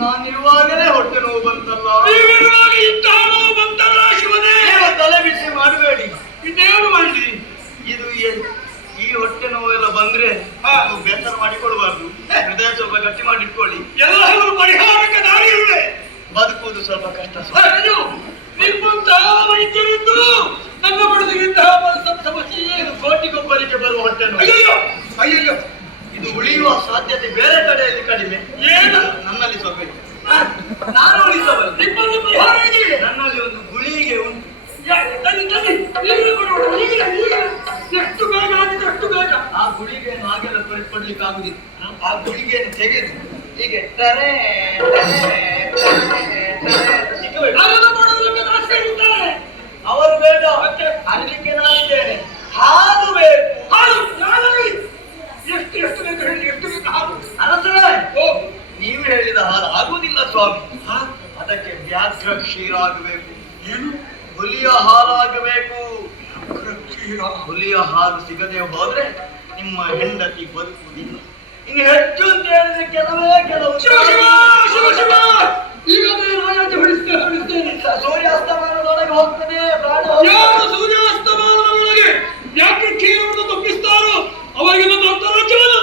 ನಾನಿರುವಾಗಲೇ ಹೊಟ್ಟೆ ನೋವು ಬಂತಲ್ಲ, ಬಂತಲ್ಲ ಶಿವನೇ. ತಲೆ ಬಿಸಿ ಮಾಡಬೇಡಿ, ಇನ್ನೇನು ಮಾಡಲಿ. ಇದು ಈ ಹೊಟ್ಟೆ ನೋವೆಲ್ಲ ಬಂದ್ರೆ ಬೇಸರ ಮಾಡಿಕೊಳ್ಬಾರ್ದು, ಹೃದಯ ಸ್ವಲ್ಪ ಗಟ್ಟಿ ಮಾಡಿಟ್ಕೊಳ್ಳಿ. ಎಲ್ಲರೂ ಪರಿಹಾರಕ್ಕೆ ದಾರಿ ಇದೆ. ಬದುಕುವುದು ಸ್ವಲ್ಪ ಕಷ್ಟ. ನಿಮ್ಮಂತಹ ವೈದ್ಯರಿದ್ದು ನಮ್ಮ ಬಡದಿಗಿಂತಹ ಸಮಸ್ಯೆ. ಇದು ಕೋಟಿಗೊಬ್ಬರಿಗೆ ಬರುವ ಹೊಟ್ಟೆ ನೋವು. ಅಯ್ಯೋ ಅಯ್ಯಯ್ಯೋ, ಇದು ಉಳಿಯುವ ಸಾಧ್ಯತೆ ಬೇರೆ ಕಡೆಯಲ್ಲಿ ಕಡಿಮೆ. ಏನು ನನ್ನಲ್ಲಿ ಸ್ವಲ್ಪ ನಾನು ಉಳಿಸಬಲ್ಲ. ನನ್ನಲ್ಲಿ ಒಂದು ಗುಳಿಗೆ ಉಂಟು. ಎಷ್ಟು ಬೇಗ ಆಗಿದೆ ಅಷ್ಟು ಬೇಗ. ಆ ಗುಳಿಗೆಯನ್ನು ಹಾಗೆಲ್ಲ ಕೊಡ್ಲಿಕ್ಕೆ ಆಗುದಿಲ್ಲ. ಆ ಗುಳಿಗೆಯನ್ನು ತೆಗೆದು ಹೀಗೆ ಟರೆ ಅವರು ಬೇಡ, ಅಲ್ಲಿಗೆ ನಾನಿದ್ದೇನೆ. ಹಾಲು ಬೇಕು. ಹಾಲು ಎಷ್ಟು ಎಷ್ಟು ಬೇಕು ಹೇಳಿ, ಎಷ್ಟು ಬೇಕು ಹಾಲು? ಅರಸರೇ, ನೀವು ಹೇಳಿದ ಹಾಲು ಆಗುವುದಿಲ್ಲ ಸ್ವಾಮಿ. ಅದಕ್ಕೆ ವ್ಯಾಘ್ರ ಕ್ಷೀರ ಆಗಬೇಕು. ಏನು? ಹುಲಿಯ ಹಾಲು ಆಗಬೇಕು. ಹುಲಿಯ ಹಾಲು ಸಿಗದೆ ಹೋದ್ರೆ ನಿಮ್ಮ ಹೆಂಡತಿ ಬದುಕುವುದಿಲ್ಲ. ಇನ್ನು ಹೆಚ್ಚು ಅಂತ ಹೇಳಿದ್ರೆ ಕೆಲವು ಸೂರ್ಯಾಸ್ತಮಾನದೊಳಗೆ ಹೋಗ್ತದೆ ಪ್ರಾಣ. ಯಾರು ಸೂರ್ಯಾಸ್ತಮಾನದೊಳಗೆ ಯಾಕೆ ಕ್ಷೀರವನ್ನು ತಪ್ಪಿಸ್ತಾರೋ ಅವರಿಗೆ ನಮ್ಮ ಅಂತರಾಜ್ಯವನ್ನು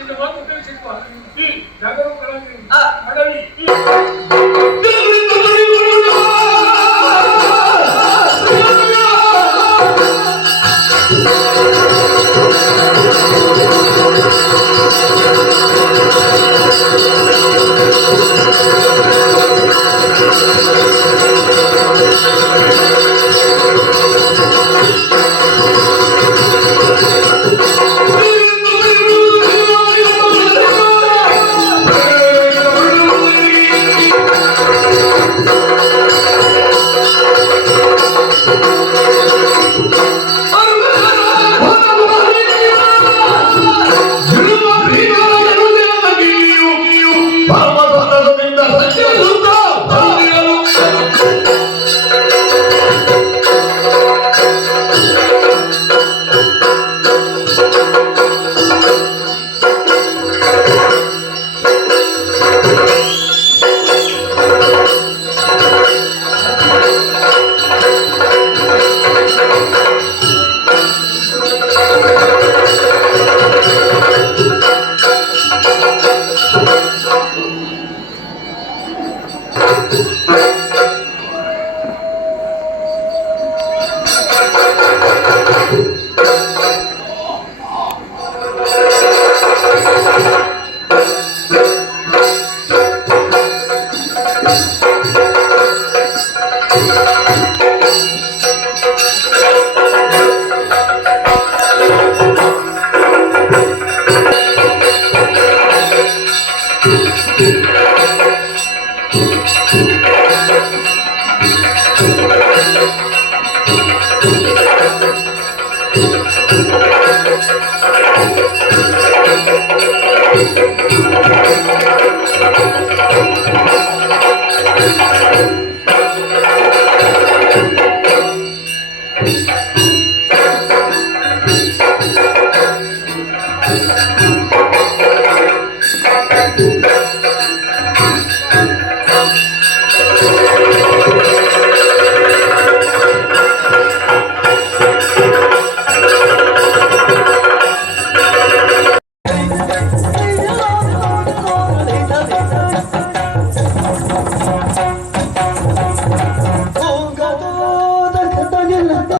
ಇನ್ನು ಒಂದು ಉಪಯೋಗಿಸಿರುವ ಜಾಗರೂಕರಾಗಿ ಅಡವಿ